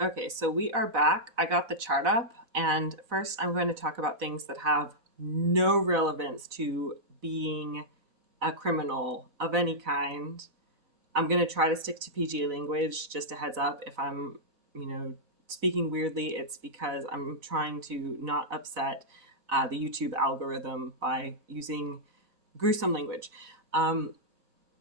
Okay, so we are back. I got the chart up, and first I'm going to talk about things that have no relevance to being a criminal of any kind. I'm going to try to stick to PG language, just a heads up. If I'm, you know, speaking weirdly, it's because I'm trying to not upset the YouTube algorithm by using gruesome language. Um,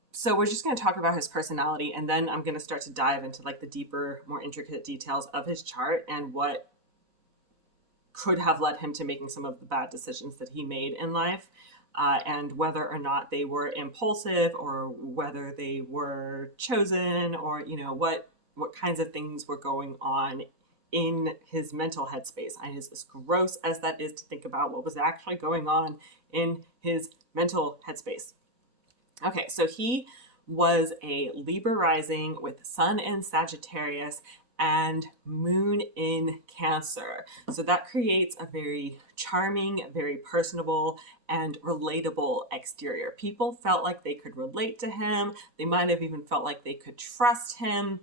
so we're just going to talk about his personality, and then I'm going to start to dive into like the deeper, more intricate details of his chart and what could have led him to making some of the bad decisions that he made in life, and whether or not they were impulsive or whether they were chosen, or what kinds of things were going on in his mental headspace. And as gross as that is to think about, what was actually going on in his mental headspace. Okay, so he was a Libra rising with Sun in Sagittarius and Moon in Cancer. So that creates a very charming, very personable, and relatable exterior. People felt like they could relate to him. They might have even felt like they could trust him.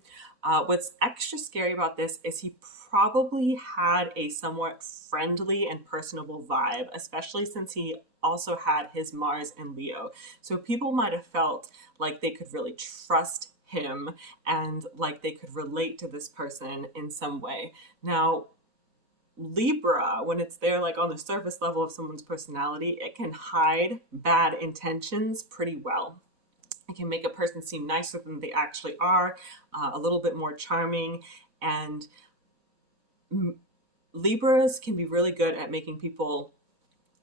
What's extra scary about this is he probably had a somewhat friendly and personable vibe, especially since he also had his Mars in Leo. So people might have felt like they could really trust him and like they could relate to this person in some way. Now, Libra, when it's there like on the surface level of someone's personality, it can hide bad intentions pretty well. It can make a person seem nicer than they actually are, a little bit more charming, and Libras can be really good at making people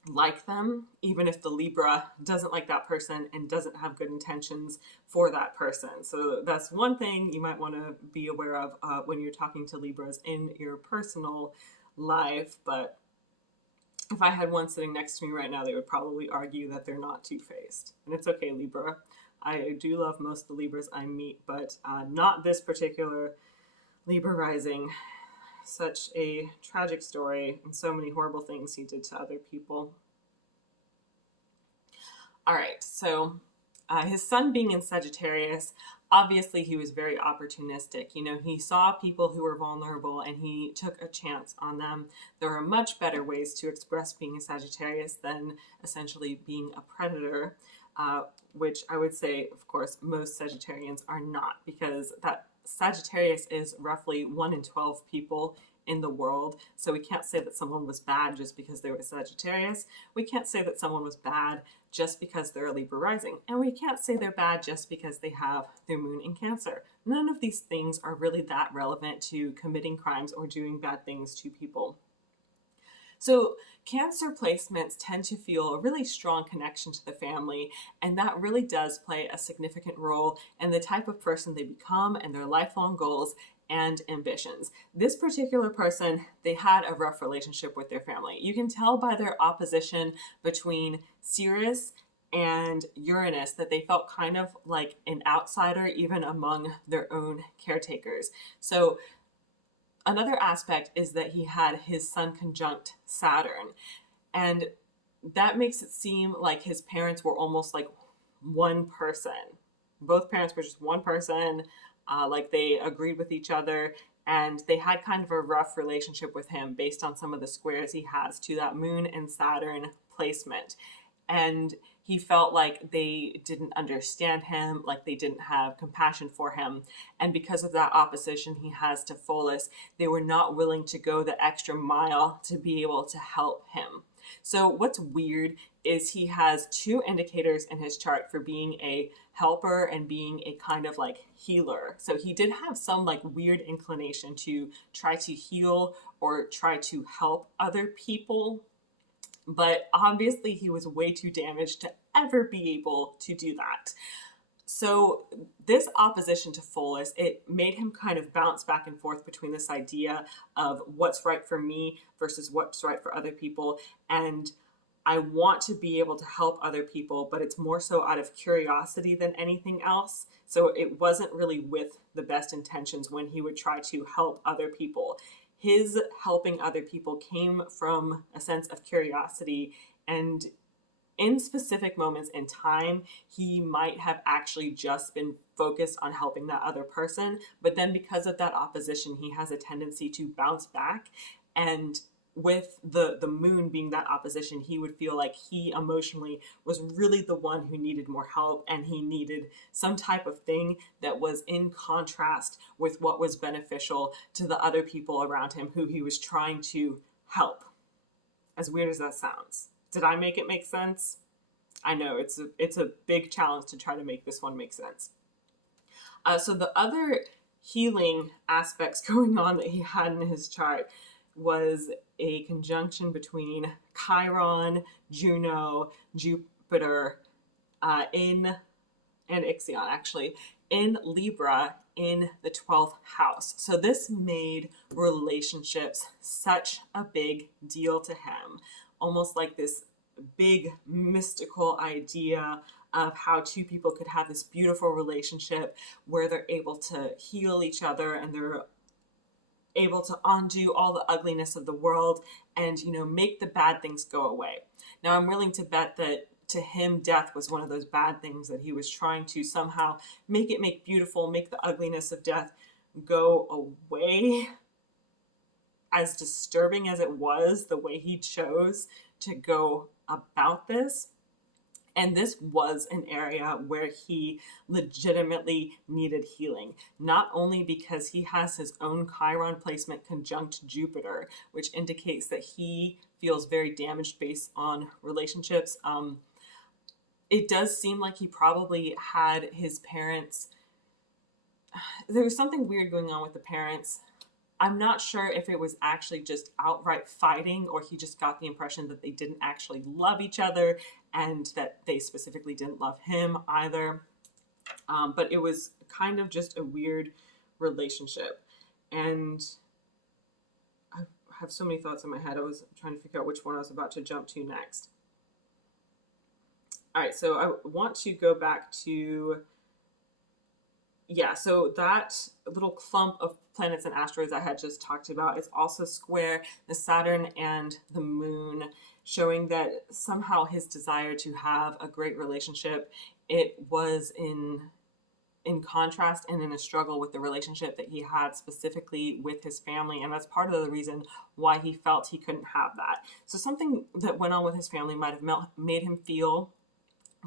like them, even if the Libra doesn't like that person and doesn't have good intentions for that person. So that's one thing you might want to be aware of when you're talking to Libras in your personal life. But if I had one sitting next to me right now, they would probably argue that they're not two-faced. And it's okay, Libra. I do love most of the Libras I meet, but not this particular Libra rising. Such a tragic story and so many horrible things he did to other people. All right, so his Sun being in Sagittarius, obviously he was very opportunistic. He saw people who were vulnerable and he took a chance on them. There are much better ways to express being a Sagittarius than essentially being a predator, which I would say, of course, most Sagittarians are not, because that Sagittarius is roughly 1 in 12 people in the world. So we can't say that someone was bad just because they were Sagittarius. We can't say that someone was bad just because they're a Libra rising. And we can't say they're bad just because they have their moon in Cancer. None of these things are really that relevant to committing crimes or doing bad things to people. So Cancer placements tend to feel a really strong connection to the family, and that really does play a significant role in the type of person they become and their lifelong goals and ambitions. This particular person, they had a rough relationship with their family. You can tell by their opposition between Sirius and Uranus that they felt kind of like an outsider even among their own caretakers. So another aspect is that he had his Sun conjunct Saturn, and that makes it seem like his parents were almost like one person. Both parents were just one person, like they agreed with each other, and they had kind of a rough relationship with him based on some of the squares he has to that Moon and Saturn placement. And he felt like they didn't understand him, like they didn't have compassion for him. And because of that opposition he has to Pholus, they were not willing to go the extra mile to be able to help him. So what's weird is he has two indicators in his chart for being a helper and being a kind of like healer. So he did have some like weird inclination to try to heal or try to help other people, but obviously he was way too damaged to ever be able to do that. So this opposition to Pholus, it made him kind of bounce back and forth between this idea of what's right for me versus what's right for other people. And I want to be able to help other people, but it's more so out of curiosity than anything else. So it wasn't really with the best intentions when he would try to help other people. His helping other people came from a sense of curiosity and in specific moments in time, he might have actually just been focused on helping that other person. But then because of that opposition, he has a tendency to bounce back. And with the moon being that opposition, he would feel like he emotionally was really the one who needed more help, and he needed some type of thing that was in contrast with what was beneficial to the other people around him who he was trying to help. As weird as that sounds. Did I make it make sense? I know it's a big challenge to try to make this one make sense. So the other healing aspects going on that he had in his chart was a conjunction between Chiron, Juno, Jupiter, and Ixion actually, in Libra in the 12th house. So this made relationships such a big deal to him, almost like this big mystical idea of how two people could have this beautiful relationship where they're able to heal each other and they're able to undo all the ugliness of the world and, make the bad things go away. Now, I'm willing to bet that to him, death was one of those bad things that he was trying to somehow make beautiful, make the ugliness of death go away. As disturbing as it was, the way he chose to go about this. And this was an area where he legitimately needed healing, not only because he has his own Chiron placement conjunct Jupiter, which indicates that he feels very damaged based on relationships. It does seem like he probably had his parents. There was something weird going on with the parents. I'm not sure if it was actually just outright fighting or he just got the impression that they didn't actually love each other and that they specifically didn't love him either. But it was kind of just a weird relationship. And I have so many thoughts in my head. I was trying to figure out which one I was about to jump to next. All right, so I want to go back to so that little clump of planets and asteroids I had just talked about is also square the Saturn and the moon, showing that somehow his desire to have a great relationship, it was in contrast and in a struggle with the relationship that he had specifically with his family. And that's part of the reason why he felt he couldn't have that. So something that went on with his family might have made him feel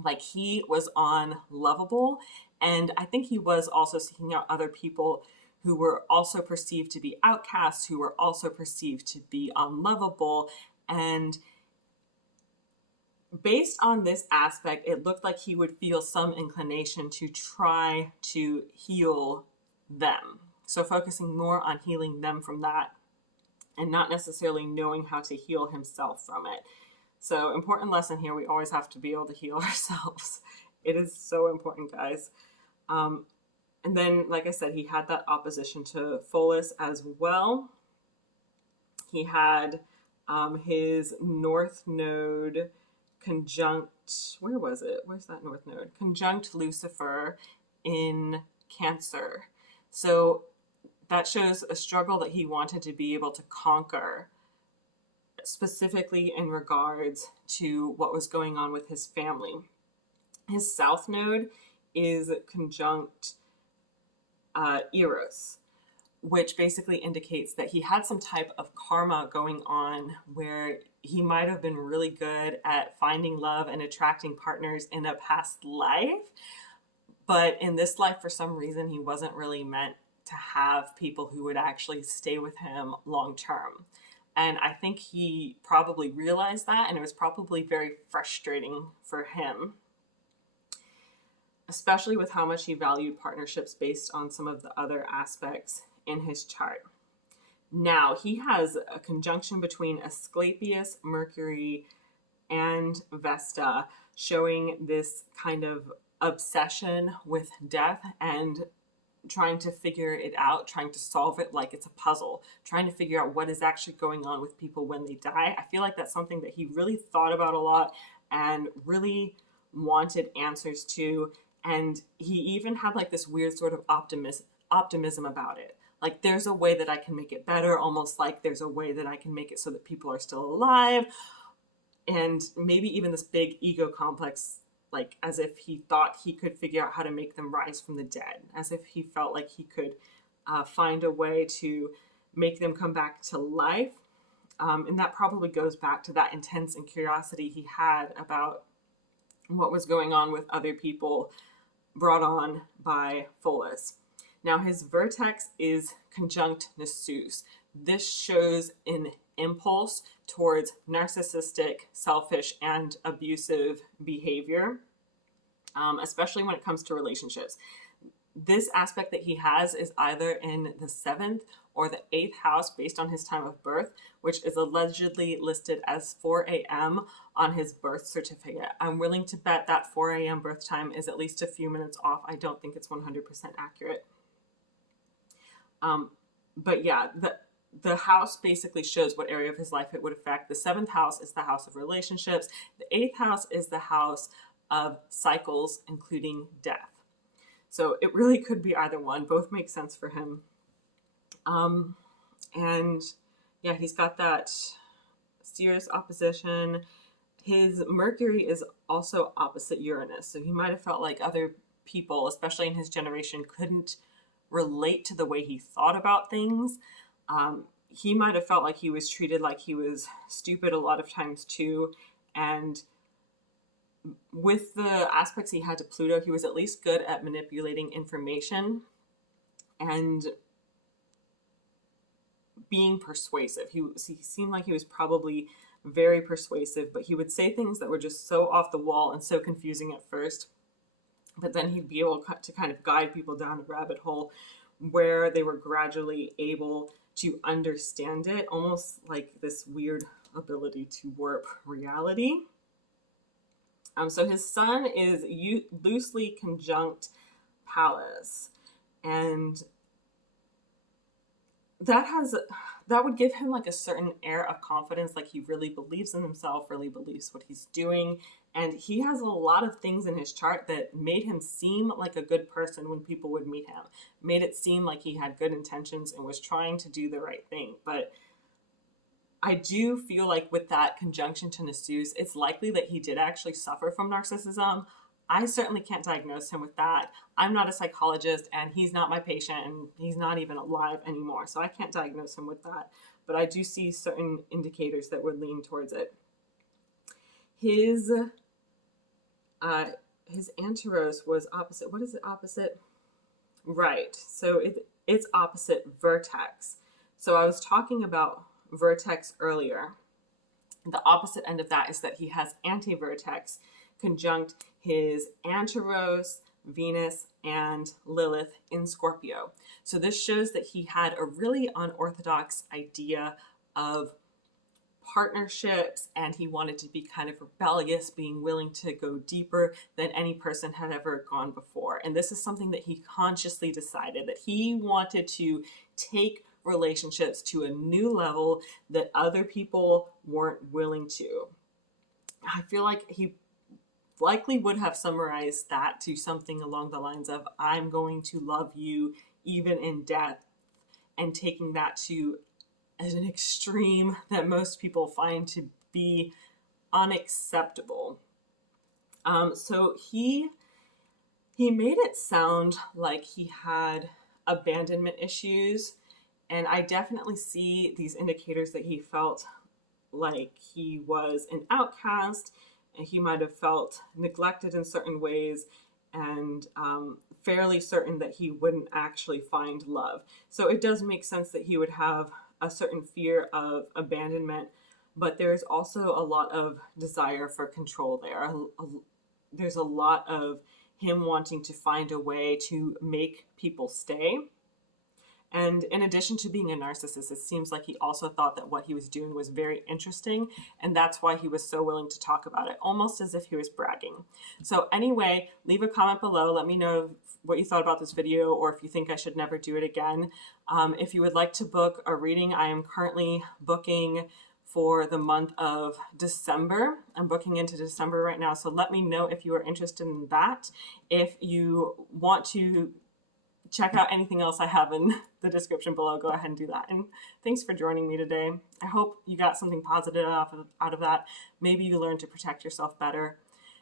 like he was unlovable. And I think he was also seeking out other people who were also perceived to be outcasts, who were also perceived to be unlovable. And based on this aspect, it looked like he would feel some inclination to try to heal them. So focusing more on healing them from that and not necessarily knowing how to heal himself from it. So important lesson here, we always have to be able to heal ourselves. It is so important, guys. And then, like I said, he had that opposition to Pholus as well. He had his North Node conjunct, where was it? Where's that North Node? Conjunct Lucifer in Cancer. So that shows a struggle that he wanted to be able to conquer, specifically in regards to what was going on with his family. His South Node is conjunct Eros, which basically indicates that he had some type of karma going on where he might have been really good at finding love and attracting partners in a past life. But in this life, for some reason, he wasn't really meant to have people who would actually stay with him long term. And I think he probably realized that, and it was probably very frustrating for him, especially with how much he valued partnerships based on some of the other aspects in his chart. Now, he has a conjunction between Asclepius, Mercury, and Vesta, showing this kind of obsession with death and trying to figure it out, trying to solve it like it's a puzzle, trying to figure out what is actually going on with people when they die. I feel like that's something that he really thought about a lot and really wanted answers to. And he even had like this weird sort of optimism about it. Like, there's a way that I can make it better, almost like there's a way that I can make it so that people are still alive. and maybe even this big ego complex, like as if he thought he could figure out how to make them rise from the dead, as if he felt like he could find a way to make them come back to life. And that probably goes back to that intense curiosity he had about what was going on with other people brought on by Pholus. Now, his vertex is conjunct Nissus. This shows an impulse towards narcissistic, selfish, and abusive behavior, especially when it comes to relationships. This aspect that he has is either in the 7th or the 8th house based on his time of birth, which is allegedly listed as 4 a.m. on his birth certificate. I'm willing to bet that 4 a.m. birth time is at least a few minutes off. I don't think it's 100% accurate. But yeah, the house basically shows what area of his life it would affect. The 7th house is the house of relationships. The 8th house is the house of cycles, including death. So it really could be either one. Both make sense for him. And yeah, he's got that serious opposition. His Mercury is also opposite Uranus. So he might have felt like other people, especially in his generation, couldn't relate to the way he thought about things. He might have felt like he was treated like he was stupid a lot of times too. And with the aspects he had to Pluto, he was at least good at manipulating information and being persuasive. He seemed like he was probably very persuasive, but he would say things that were just so off the wall and so confusing at first. But then he'd be able to kind of guide people down a rabbit hole where they were gradually able to understand it, almost like this weird ability to warp reality. So his sun is loosely conjunct Pallas, and that would give him like a certain air of confidence, like he really believes in himself, really believes what he's doing, and he has a lot of things in his chart that made him seem like a good person when people would meet him, made it seem like he had good intentions and was trying to do the right thing. But I do feel like with that conjunction to Nissus, it's likely that he did actually suffer from narcissism. I certainly can't diagnose him with that. I'm not a psychologist, and he's not my patient, and he's not even alive anymore. So I can't diagnose him with that. But I do see certain indicators that would lean towards it. His Antaros was opposite. What is it opposite? Right. So it's opposite vertex. So I was talking about vertex earlier. The opposite end of that is that he has anti-vertex conjunct his Antaros, Venus, and Lilith in Scorpio. So this shows that he had a really unorthodox idea of partnerships, and he wanted to be kind of rebellious, being willing to go deeper than any person had ever gone before. And this is something that he consciously decided that he wanted to take relationships to a new level that other people weren't willing to. I feel like he likely would have summarized that to something along the lines of, I'm going to love you even in death, and taking that to an extreme that most people find to be unacceptable. So he made it sound like he had abandonment issues, and I definitely see these indicators that he felt like he was an outcast, and he might have felt neglected in certain ways, and fairly certain that he wouldn't actually find love. So it does make sense that he would have a certain fear of abandonment, but there's also a lot of desire for control there. There's a lot of him wanting to find a way to make people stay. And in addition to being a narcissist, it seems like he also thought that what he was doing was very interesting, and that's why he was so willing to talk about it, almost as if he was bragging. So anyway, leave a comment below. Let me know what you thought about this video, or if you think I should never do it again. If you would like to book a reading, I am currently booking for the month of December. I'm booking into December right now, so let me know if you are interested in that. If you want to check out anything else I have in the description below. Go ahead and do that. And thanks for joining me today. I hope you got something positive out of that. Maybe you learned to protect yourself better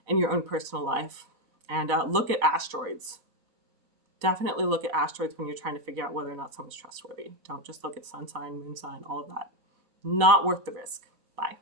in your own personal life. And look at asteroids. Definitely look at asteroids when you're trying to figure out whether or not someone's trustworthy. Don't just look at sun sign, moon sign, all of that. Not worth the risk. Bye.